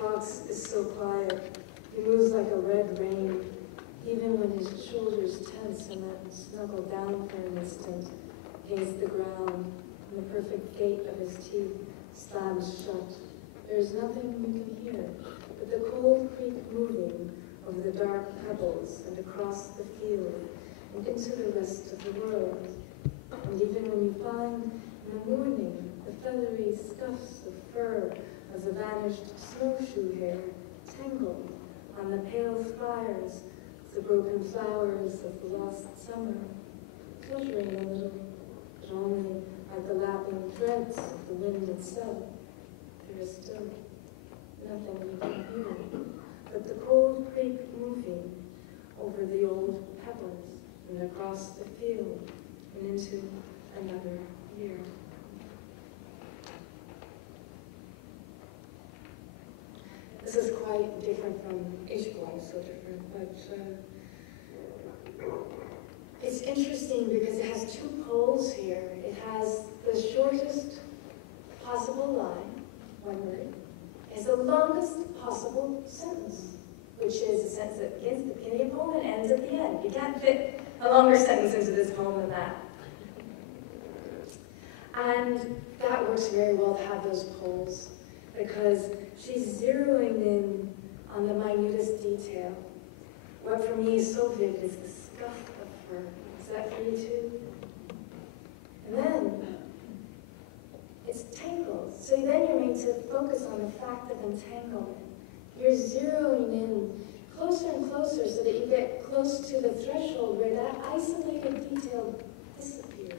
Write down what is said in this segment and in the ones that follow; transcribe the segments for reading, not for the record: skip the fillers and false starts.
fox is so quiet. He moves like a red rain, even when his shoulders tense and then snuggle down for an instant against the ground, and the perfect gate of his teeth slams shut. There is nothing you can hear but the cold creek moving over the dark pebbles and across the field and into the rest of the world. And even when you find in the morning the feathery stuffs of fur of the vanished snowshoe hare tangled on the pale spires of the broken flowers of the lost summer, fluttering a little, but only like the lapping threads of the wind itself, there is still nothing you can hear but the cold creek moving over the old pebbles and across the field and into another year. This is quite different from each one, so different, but it's interesting because it has two poles here. It has the shortest possible line, one word. It's the longest possible sentence, which is a sentence that begins at the beginning of the poem and ends at the end. You can't fit a longer sentence into this poem than that. And that works very well to have those poles, because she's zeroing in on the minutest detail. What for me is so vivid is the scuff of fur. Is that for you too? And then it's tangled. So then you're made to focus on the fact of entanglement. You're zeroing in closer and closer so that you get close to the threshold where that isolated detail disappears.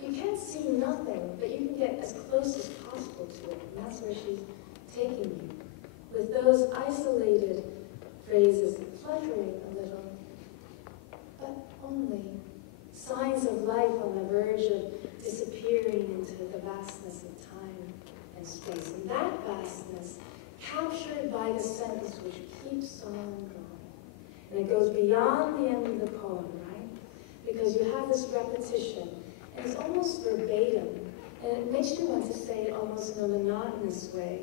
You can't see nothing, but you can get as close as possible to it. And that's where she's taking you. With those isolated phrases fluttering a little, but only signs of life on the verge of disappearing into the vastness of time and space. And that vastness captured by the sentence which keeps on going. And it goes beyond the end of the poem, right? Because you have this repetition, and it's almost verbatim, and it makes you want to say it almost in a monotonous way.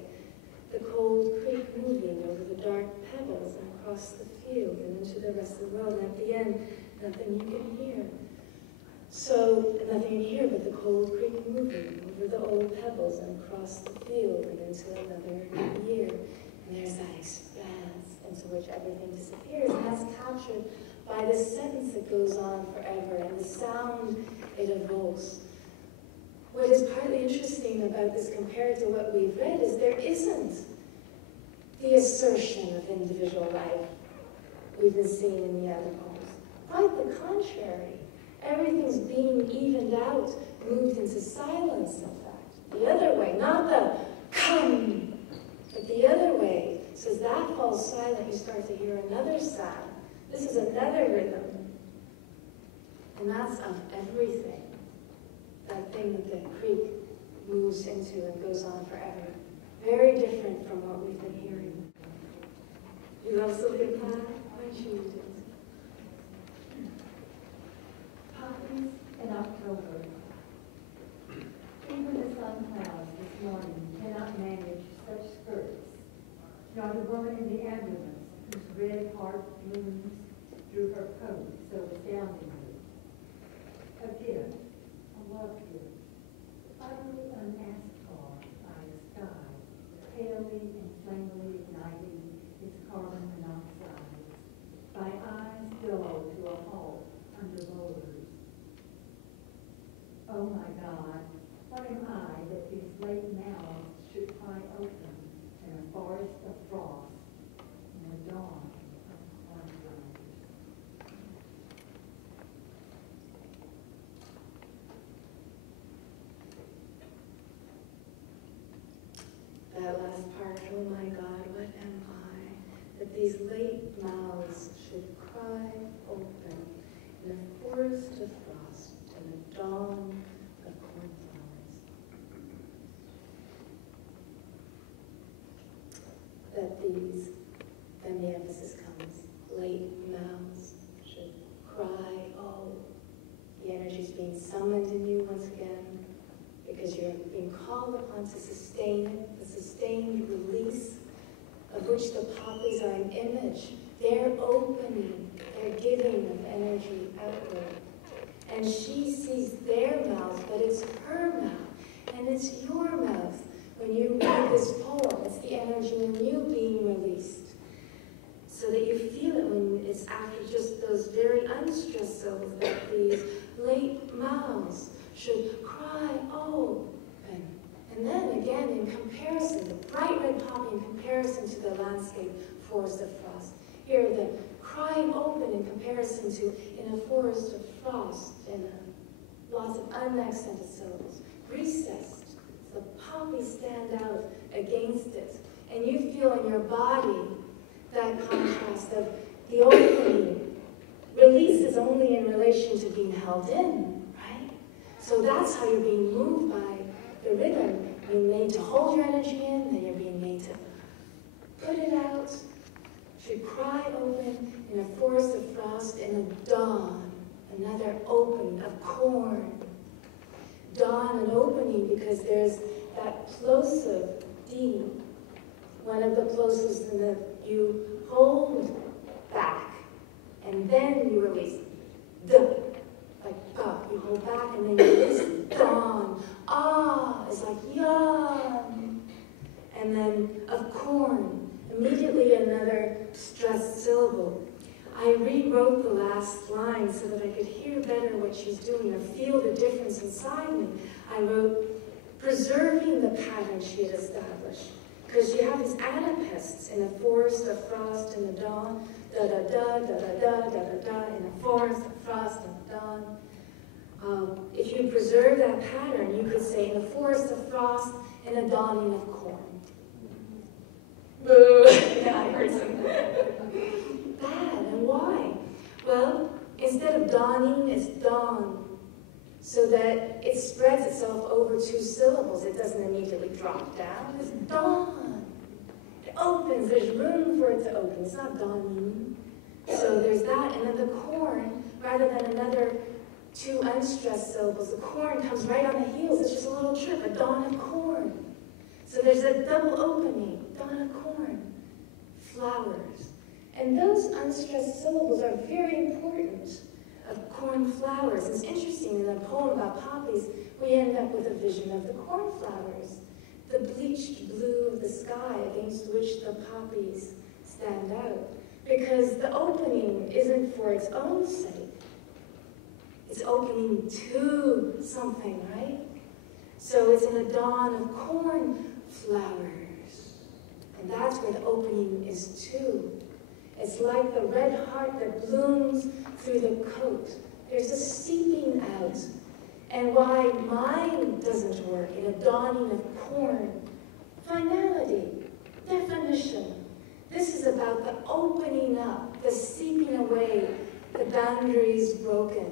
The cold creek moving over the dark pebbles and across the field and into the rest of the world. And at the end, nothing you can hear. So, nothing you hear but the cold creek moving over the old pebbles and across the field and into another year. And there's that expanse into which everything disappears. And that's captured by this sentence that goes on forever and the sound it evokes. What is partly interesting about this compared to what we've read is there isn't the assertion of individual life we've been seeing in the other poems. Quite the contrary. Everything's being evened out, moved into silence, in fact. The other way, not the come, but the other way. So as that falls silent, you start to hear another sound. This is another rhythm. And that's of everything. That thing that the creek moves into and goes on forever. Very different from what we've been hearing. You love Sylvia Plath? Why don't you read it? Hopkins in October. Even the sun clouds this morning cannot manage such skirts, nor the woman in the ambulance whose red heart blooms through her coat so astoundingly. A gift, a love gift, utterly unasked for by the sky, palely and flamingly igniting its carbon monoxide, by eyes dulled to a halt under boulders. Oh my God, what am I that these late mouths should cry open in a forest of frost, in a dawn of cornflowers? That last part, oh my God, what am I that these late mouths should cry open in a forest of frost, in a dawn of cornflowers. That these, then the emphasis comes, late mouths should cry, oh, the energy's being summoned in you once again, because you're being called upon to sustain it, the sustained release which the poppies are an image. They're opening, they're giving of energy outward. And she sees their mouth, but it's her mouth, and it's your mouth. When you read this poem, it's the energy in you being released. So that you feel it when it's after just those very unstressed souls that these late mouths should cry open. And then again, in comparison, the bright red poppy in comparison to the landscape forest of frost. Here, the crying open in comparison to in a forest of frost and lots of unaccented syllables. Recessed, the poppies stand out against it. And you feel in your body that contrast of the opening. Release is only in relation to being held in, right? So that's how you're being moved by the rhythm. Being made to hold your energy in, then you're being made to put it out. Should cry open in a forest of frost in a dawn, another opening of corn. Dawn and opening because there's that plosive D, one of the plosives in the you hold back and then you release the, like God, you hold back and then you release dawn. Ah is like yawn. And then of corn, immediately another stressed syllable. I rewrote the last line so that I could hear better what she's doing or feel the difference inside me. I wrote, preserving the pattern she had established. Because you have these anapests in a forest of frost in the dawn, da-da-da, da-da-da, da-da-da, in a forest of frost in the dawn. If you preserve that pattern, you could say in a forest of frost in a dawning of corn. Boo! Yeah, I heard some bad. And why? Well, instead of dawning, it's dawn. So that it spreads itself over two syllables. It doesn't immediately drop down. It's dawn. It opens. There's room for it to open. It's not dawning. So there's that. And then the corn, rather than another two unstressed syllables, the corn comes right on the heels. It's just a little trip, a dawn of corn. So there's a double opening, dawn of corn, flowers. And those unstressed syllables are very important. Of cornflowers. It's interesting, in a poem about poppies, we end up with a vision of the cornflowers, the bleached blue of the sky against which the poppies stand out. Because the opening isn't for its own sake. It's opening to something, right? So it's in a dawn of cornflowers. And that's where the opening is to. It's like the red heart that blooms through the coat. There's a seeping out. And why mine doesn't work in a dawning of corn. Finality, definition. This is about the opening up, the seeping away, the boundaries broken.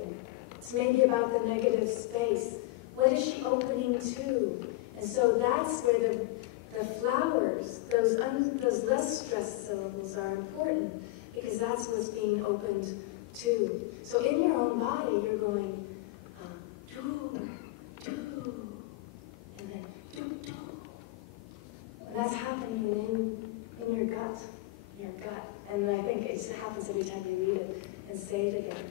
It's maybe about the negative space. What is she opening to? And so that's where the flowers, those less stressed syllables are important because that's what's being opened to. So in your own body, you're going do, do, and then do, do. And that's happening in your gut, And I think it happens every time you read it and say it again.